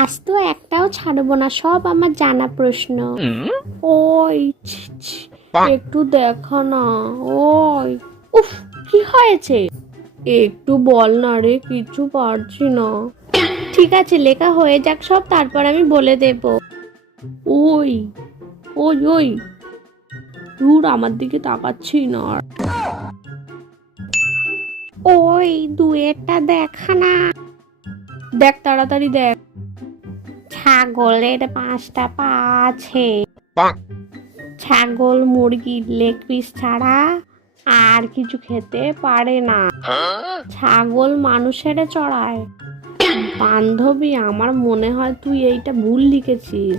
আজ তো একটাও ছাড়বো না, সব আমার জানা প্রশ্ন। ওই একটু দেখা না। ওই উফ, কি হয়েছে? একটু বল না রে, কিছু পারছি না। ঠিক আছে, লেখা হয়ে যাক সব, তারপর আমি বলে দেব। ওই ওই ওই দূর, আমার দিকে তাকাচ্ছি না আর। ওই দুয়েরটা দেখা না। দেখ, তাড়াতাড়ি দেখ। ছাগলের 5টা পা আছে। ছাগল মুরগির লেগ পিস ছাড়া আর কিছু খেতে পারে না। ছাগল মানুষের চড়ায়। বান্ধবী, আমার মনে হয় তুই এইটা ভুল লিখেছিস।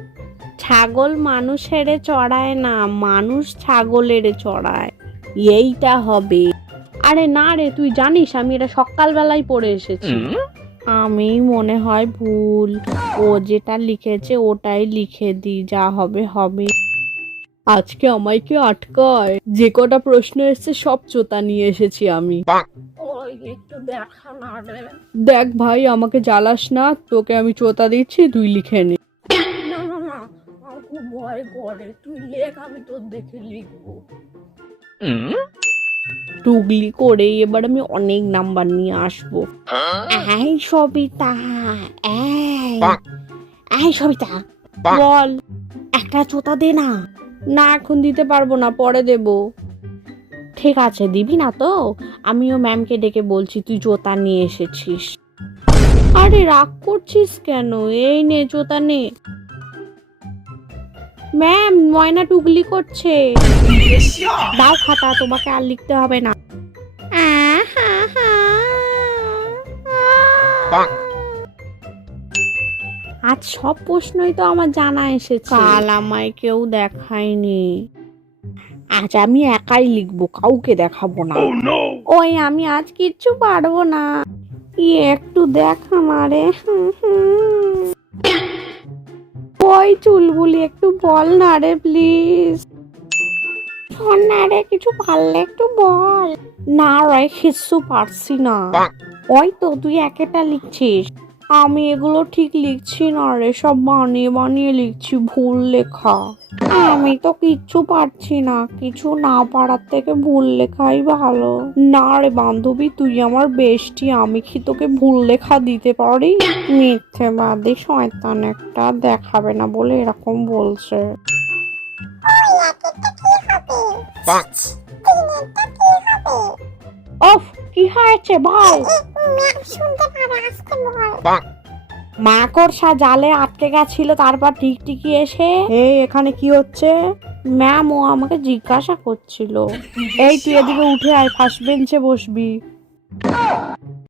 ছাগল মানুষের চড়ায় না, মানুষ ছাগলের চড়ায়, এইটা হবে। আরে না রে, তুই জানিস আমি এটা সকালবেলায় পড়ে এসেছি। আমি মনে হয় ভুল, ও যেটা লিখেছে ওটাই লিখে দি, যা হবে হবে। আজকে আমায় কি আটকায়? যে কটা প্রশ্ন এসেছে সব চোতা নিয়ে এসেছি আমি। একটু দেখা না রে। দেখ ভাই, আমাকে জ্বালাস না, তোকে আমি চোতা দিচ্ছি, তুই লিখে নে। না না না, আমার খুব ভয় করে, তুই লেখ, আমি তোর দেখে লিখবো। টুগলি করে এবার আমি অনেক নাম্বার নিয়ে আসবো। এই সবিতা, এই সবিতা, বল, একটা চোতা দে না। না, এখন দিতে পারবো না, পরে দেব। ঠিক আছে, দিবি না তো? আমিও ম্যামকে ডেকে বলছি তুই জোতা নিয়ে এসেছিস। আরে রাগ করছিস কেন? এই নে জোতা নে। ম্যাম, ময়না টুগলি করছে। দাও খাতা, তোমাকে আর লিখতে হবে না। আজ সব প্রশ্নই তো আমার জানা এসেছে, কাল আমায় কেউ দেখায়নি। আজ আমি একাই লিখবো, কাউকে দেখাবো না। ওই আমি আজ কিচ্ছু পারবো না। একটু দেখা না রে। ওই চুলবুলি, একটু বল না রে প্লিজ। শোন না রে, কিছু পারলে একটু বল না রে, কিচ্ছু পারছি না। ওই তো তুই একটা লিখছিস, আমি এগুলো ঠিক লিখছি না রে, সব বানিয়ে বানিয়ে লিখছি, ভুল লেখা। আমি তো কিচ্ছু পারছি না, কিছু না পারার থেকে ভুল লেখাই ভালো। না রে বান্ধবী, তুই আমার বেস্টি, আমি কি তোকে ভুল লেখা দিতে পারি? মিথ্যেবাদী শয়তান একটা, দেখাবে না বলে এরকম বলছে। ওফ, কি হয়েছে বল। মাকড়সা জালে আটকে গেছিল, তারপর টিকটিকি এসে। এই এখানে কি হচ্ছে? ম্যাম, ও আমাকে জিজ্ঞাসা করছিল। এই তুই এদিকে উঠে আয়, ফার্স্ট বেঞ্চে বসবি।